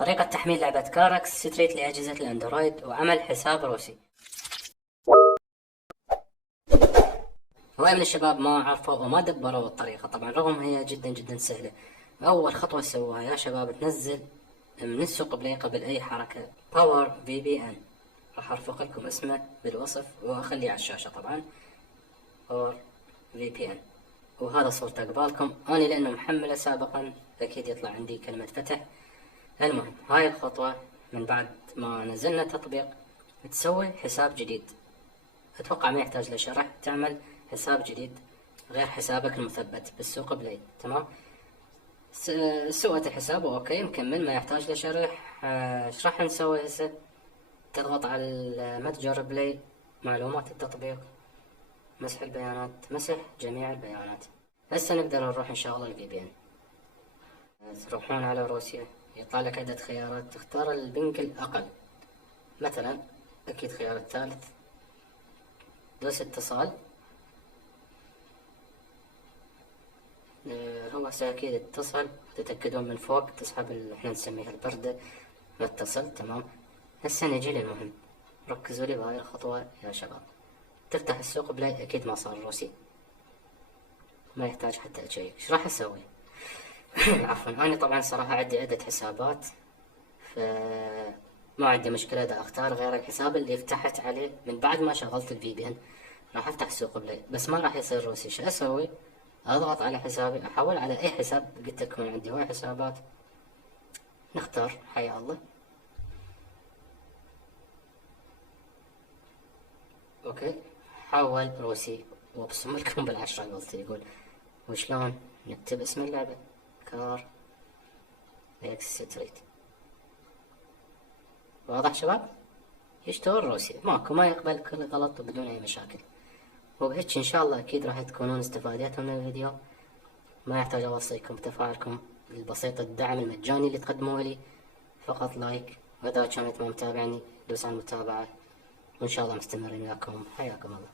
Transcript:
طريقة تحميل لعبة كاركس ستريت لأجهزة الأندرويد وعمل حساب روسي. هواي من الشباب ما عرفوا وما دبروا الطريقة، طبعا رغم هي جدا سهلة. أول خطوة سووها يا شباب تنزل من السوق بلاي قبل أي حركة باور في بي ان، راح أرفق لكم اسمه بالوصف وأخليه على الشاشة طبعا، باور في بي ان، وهذا صورته قبالكم. أنا لأنه محمله سابقا أكيد يطلع عندي كلمة فتح. المهم هاي الخطوة من بعد ما نزلنا التطبيق تسوي حساب جديد. اتوقع ما يحتاج لشرح، تعمل حساب جديد غير حسابك المثبت بالسوق بلاي. تمام، سويت الحساب اوكي مكمل، ما يحتاج لشرح. ايش راح نسوي هسه؟ تضغط على المتجر بلاي، معلومات التطبيق، مسح البيانات، مسح جميع البيانات. هسه نقدر نروح نشغل الفي بي ان. تروحون على روسيا، يطلع لك عدة خيارات، تختار البنك الأقل مثلا، أكيد خيار الثالث، دوس اتصال. هو أكيد اتصل، تتأكدون من فوق تسحب احنا نسميها البردة متصل. تمام، هسه نجي للمهم، ركزوا لي بهاي الخطوة يا شباب. تفتح السوق بلاي، أكيد ما صار روسي، ما يحتاج حتى أشيك. ايش راح أسوي؟ عفوا، أنا طبعا صراحة عندي عدة حسابات، ما عندي مشكلة دا أختار غير الحساب اللي فتحت عليه من بعد ما شغلت الفي بي ان. راح أفتح سوق بلاي بس ما راح يصير روسي. شو أسوي؟ أضغط على حسابي، أحول على أي حساب. قلت لكم عندي هواي حسابات، نختار حيا الله. أوكي، حول روسي، وابصم لكم بالعشرة قلت يقول وشلون نكتب اسم اللعبة؟ كار اكس ستريت. واضح شباب؟ يشتغل روسي، ماكو، ما يقبل كل غلط وبدون أي مشاكل. وبهيك إن شاء الله أكيد راح تكونون استفادتوا من الفيديو. ما يحتاج أوصيكم بتفاعلكم البسيط، الدعم المجاني اللي تقدموه لي، فقط لايك، وإذا كنت ما متابعني دوس على المتابعة، وإن شاء الله مستمرين وياكم. حياكم الله.